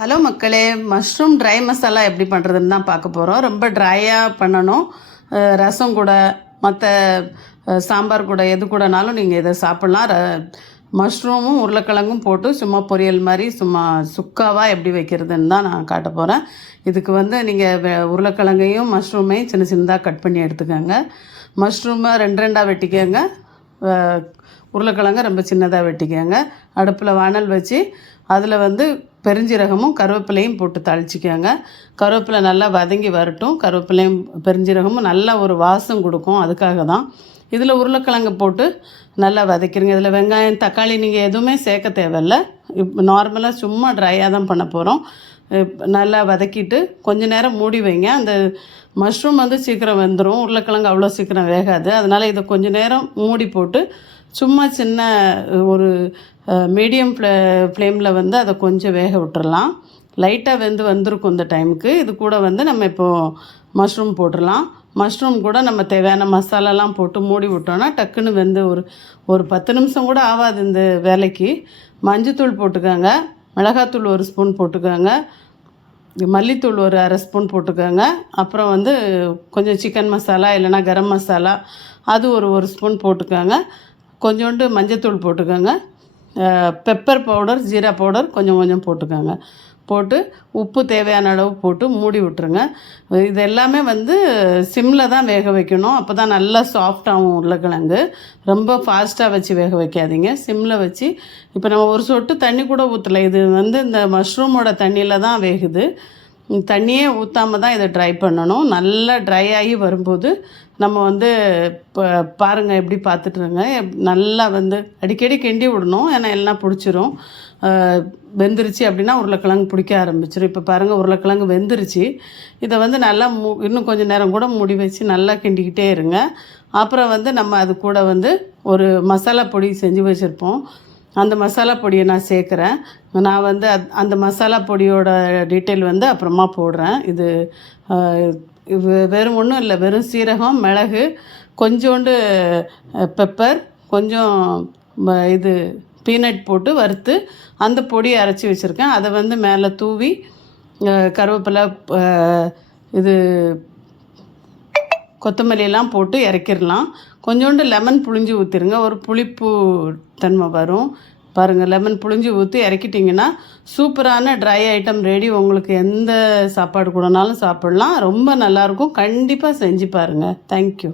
Hello மக்களே, mushroom try masala எப்படி பண்ணுறதுன்னு தான் பார்க்க போகிறோம். ரொம்ப ட்ரையாக பண்ணணும். ரசம் கூட மற்ற சாம்பார் கூட எது கூடனாலும் நீங்கள் இதை சாப்பிட்லாம். மஷ்ரூமும் உருளைக்கிழங்கும் போட்டு சும்மா பொரியல் மாதிரி சும்மா சுக்காவாக எப்படி வைக்கிறதுன்னு தான் நான் காட்ட போகிறேன். இதுக்கு நீங்கள் உருளைக்கிழங்கையும் மஷ்ரூமையும் சின்ன சின்னதாக கட் பண்ணி எடுத்துக்கோங்க. மஷ்ரூமை ரெண்டாக வெட்டிக்கோங்க. உருளைக்கிழங்க ரொம்ப சின்னதாக வெட்டிக்கோங்க. அடுப்பில் வானல் வச்சு அதில் பெருஞ்சீரகமும் கருவேப்பிலையும் போட்டு தாளிச்சிக்கோங்க. கருவேப்பிலை நல்லா வதங்கி வரட்டும். கருவேப்பிலையும் பெருஞ்சீரகமும் நல்லா ஒரு வாசம் கொடுக்கும். அதுக்காக தான் இதில் உருளைக்கிழங்கு போட்டு நல்லா வதக்கிடுங்க. இதில் வெங்காயம் தக்காளி நீங்கள் எதுவுமே சேர்க்க தேவையில்லை. நார்மலாக சும்மா ட்ரையாக தான் பண்ண போகிறோம். நல்லா வதக்கிட்டு கொஞ்சம் நேரம் மூடி வைங்க. அந்த மஷ்ரூம் சீக்கிரம் வெந்துடும். உருளைக்கிழங்கு அவ்வளோ சீக்கிரம் வேகாது. அதனால் இதை கொஞ்சம் நேரம் மூடி போட்டு சும்மா சின்ன ஒரு மீடியம் ஃப்ளேமில் அதை கொஞ்சம் வேக விட்டுறலாம். லைட்டாக வந்திருக்கும் இந்த டைமுக்கு. இது கூட நம்ம இப்போது மஷ்ரூம் போட்டுடலாம். மஷ்ரூம் கூட நம்ம தேவையான மசாலாலாம் போட்டு மூடி விட்டோன்னா டக்குன்னு ஒரு 10 நிமிஷம் கூட ஆகாது இந்த வேலைக்கு. மஞ்சத்தூள் போட்டுக்கோங்க, மிளகாத்தூள் 1 ஸ்பூன் போட்டுக்கோங்க, மல்லித்தூள் ஒரு 1/2 ஸ்பூன் போட்டுக்கோங்க. அப்புறம் கொஞ்சம் சிக்கன் மசாலா இல்லைனா கரம் மசாலா அது ஒரு ஸ்பூன் போட்டுக்கோங்க. கொஞ்சோண்டு மஞ்சத்தூள் போட்டுக்கோங்க. பெப்பர் பவுடர், ஜீரா பவுடர் கொஞ்சம் போட்டுக்கோங்க. போட்டு உப்பு தேவையான அளவு போட்டு மூடி விட்டுருங்க. இது எல்லாமே சிம்மில் தான் வேக வைக்கணும். அப்போ தான் நல்லா சாஃப்டாகும் உருளைக்கிழங்கு. ரொம்ப ஃபாஸ்ட்டாக வச்சு வேக வைக்காதீங்க. சிம்மில் வச்சு இப்போ நம்ம ஒரு சொட்டு தண்ணி கூட ஊற்றலை. இது இந்த மஷ்ரூமோட தண்ணியில் தான் வேகுது. தண்ணியே ஊற்றாமல் தான் இதை ட்ரை பண்ணணும். நல்லா ட்ரை ஆகி வரும்போது நம்ம இப்போ பாருங்கள், எப்படி பார்த்துட்ருங்க. நல்லா அடிக்கடி கிண்டி விடணும். ஏன்னா எல்லாம் பிடிச்சிரும். வெந்துருச்சு அப்படின்னா உருளைக்கிழங்கு பிடிக்க ஆரம்பிச்சிடும். இப்போ பாருங்கள், உருளைக்கிழங்கு வெந்துருச்சு. இதை நல்லா இன்னும் கொஞ்சம் நேரம் கூட மூடி வச்சு நல்லா கிண்டிக்கிட்டே இருங்க. அப்புறம் நம்ம அது கூட ஒரு மசாலா பொடி செஞ்சு வச்சுருப்போம். அந்த மசாலா பொடியை நான் சேர்க்குறேன். நான் அந்த மசாலா பொடியோட டீட்டெயில் அப்புறமா போடுறேன். இது வெறும் ஒன்றும் இல்லை, வெறும் சீரகம், மிளகு, கொஞ்சோண்டு பெப்பர், கொஞ்சம் இது பீனட் போட்டு வறுத்து அந்த பொடியை அரைச்சி வச்சுருக்கேன். அதை மேலே தூவி கருவேப்பிலை, இது கொத்தமல்லியெல்லாம் போட்டு இறக்கிடலாம். கொஞ்சோண்டு லெமன் புழிஞ்சு ஊற்றிடுங்க. ஒரு புளிப்பு தன்மை வரும். பாருங்கள், லெமன் புழிஞ்சு ஊற்றி இறக்கிட்டிங்கன்னா சூப்பரான ட்ரை ஐட்டம் ரெடி. உங்களுக்கு எந்த சாப்பாடு கூடனாலும் சாப்பிட்லாம். ரொம்ப நல்லாயிருக்கும். கண்டிப்பாக செஞ்சு பாருங்கள். தேங்க்யூ.